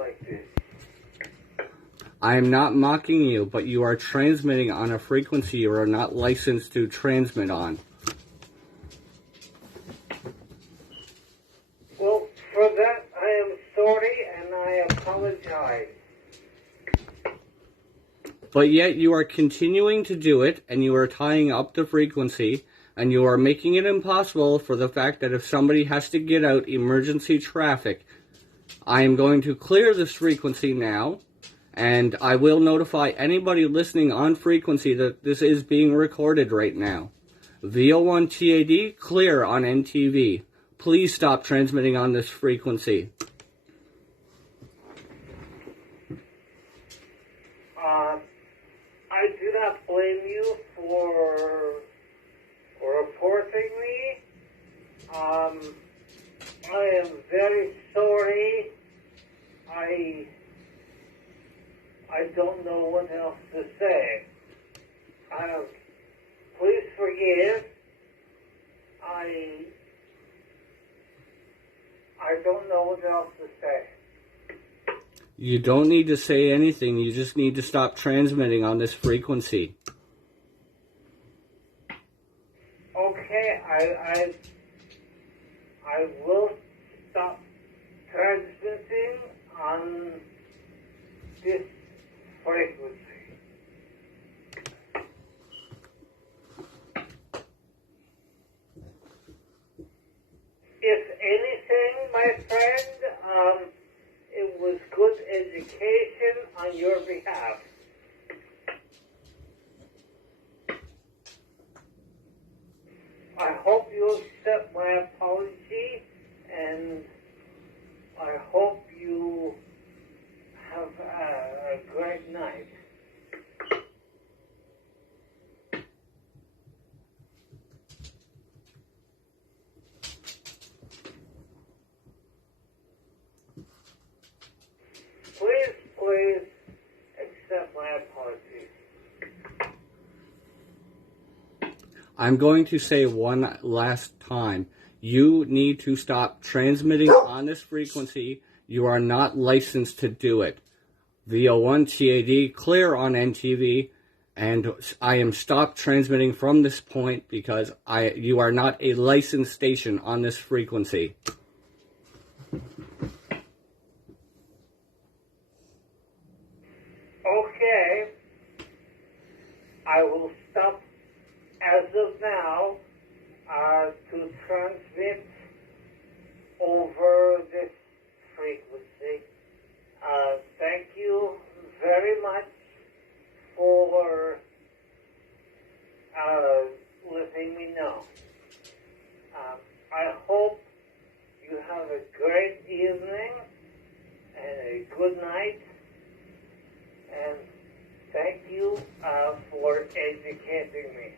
like this. I am not mocking you, but you are transmitting on a frequency you are not licensed to transmit on. Well, for that, I am sorry and I apologize. But yet you are continuing to do it, and you are tying up the frequency, and you are making it impossible for the fact that if somebody has to get out emergency traffic, I am going to clear this frequency now, and I will notify anybody listening on frequency that this is being recorded right now. VO1TAD, clear on NTV. Please stop transmitting on this frequency. I do not blame you for reporting me. I am very sorry. I don't know what else to say. Please forgive. I don't know what else to say. You don't need to say anything, you just need to stop transmitting on this frequency. Okay, I will stop transmitting on this frequency. If anything, my friend, it was good education on your behalf. I hope you accept my apology, and I hope you have a great night. Please accept my apology. I'm going to say one last time. You need to stop transmitting on this frequency. You are not licensed to do it. VO1TAD, clear on NTV, and I am stopped transmitting from this point because you are not a licensed station on this frequency. Okay, I will stop as of now to transmit over this frequency. Thank you very much for letting me know. I hope you have a great evening and a good night. And thank you for educating me.